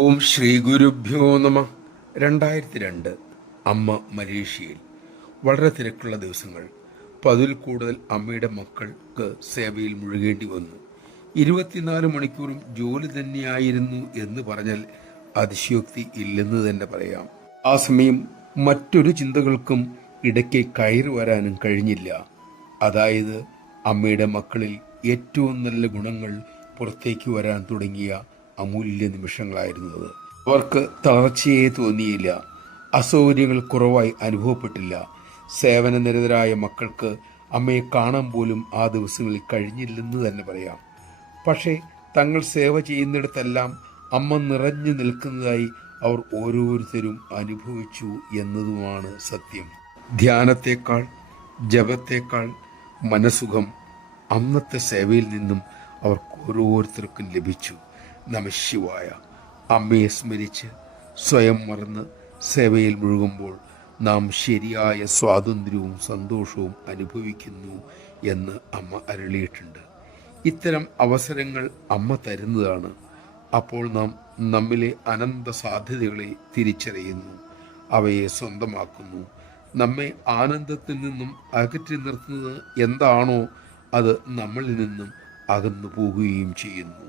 ഓം ശ്രീ ഗുരുഭ്യോ നമ. 2002 അമ്മ മലേഷ്യയിൽ. വളരെ തിരക്കുള്ള ദിവസങ്ങൾ. പതിൽ കൂടുതൽ അമ്മയുടെ മക്കൾക്ക് സേവയിൽ മുഴുകേണ്ടി വന്നു. 24 മണിക്കൂറും ജോലി തന്നെയായിരുന്നു എന്ന് പറഞ്ഞാൽ അതിശയോക്തി ഇല്ലെന്ന് തന്നെ പറയാം. ആ സമയം മറ്റൊരു ചിന്തകൾക്കും ഇടയ്ക്ക് കയറി വരാനും കഴിഞ്ഞില്ല. അതായത് അമ്മയുടെ മക്കളിൽ ഏറ്റവും നല്ല ഗുണങ്ങൾ പുറത്തേക്ക് വരാൻ തുടങ്ങിയ അമൂല്യ നിമിഷങ്ങളായിരുന്നത്. അവർക്ക് തളർച്ചയെ തോന്നിയില്ല, അസൗകര്യങ്ങൾ കുറവായി അനുഭവപ്പെട്ടില്ല. സേവനനിരതരായ മക്കൾക്ക് അമ്മയെ കാണാൻ പോലും ആ ദിവസങ്ങളിൽ കഴിഞ്ഞില്ലെന്ന് തന്നെ പറയാം. പക്ഷേ തങ്ങൾ സേവ ചെയ്യുന്നിടത്തെല്ലാം അമ്മ നിറഞ്ഞു നിൽക്കുന്നതായി അവർ ഓരോരുത്തരും അനുഭവിച്ചു എന്നതുമാണ് സത്യം. ധ്യാനത്തേക്കാൾ ജപത്തേക്കാൾ മനസുഖം അന്നത്തെ സേവയിൽ നിന്നും അവർക്ക് ഓരോരുത്തർക്കും ലഭിച്ചു. നമഃശിവായ. അമ്മയെ സ്മരിച്ച് സ്വയം മറന്ന് സേവയിൽ മുഴുകുമ്പോൾ നാം ശരിയായ സ്വാതന്ത്ര്യവും സന്തോഷവും അനുഭവിക്കുന്നു എന്ന് അമ്മ അരുളിയിട്ടുണ്ട്. ഇത്തരം അവസരങ്ങൾ അമ്മ തരുന്നതാണ്. അപ്പോൾ നാം നമ്മിലെ അനന്ത സാധ്യതകളെ തിരിച്ചറിയുന്നു, അവയെ സ്വന്തമാക്കുന്നു. നമ്മെ ആനന്ദത്തിൽ നിന്നും അകറ്റി നിർത്തുന്നത് എന്താണോ അത് നമ്മളിൽ നിന്നും അകന്നു പോകുകയും ചെയ്യുന്നു.